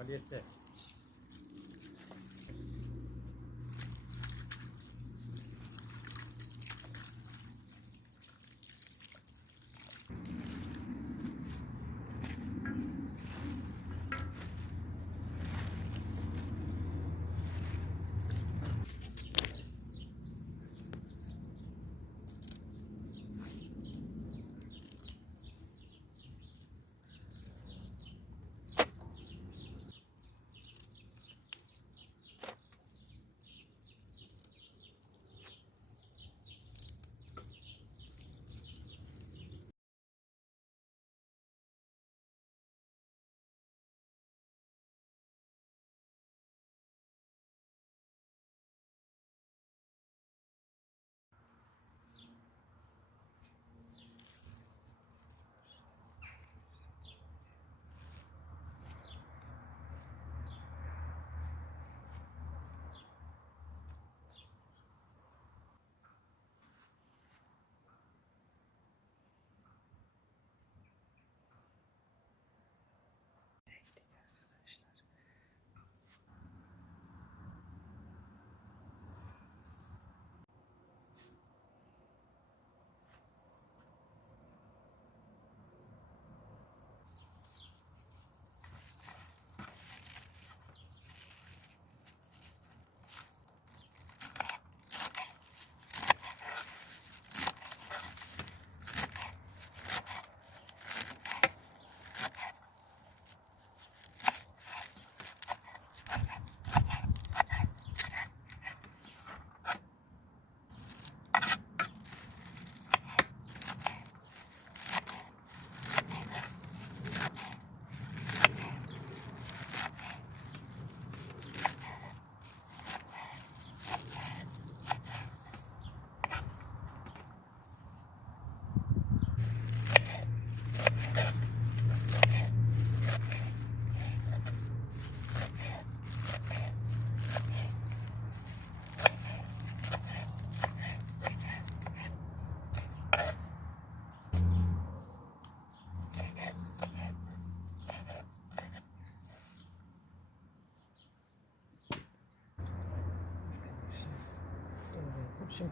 Maliyette. Şimdi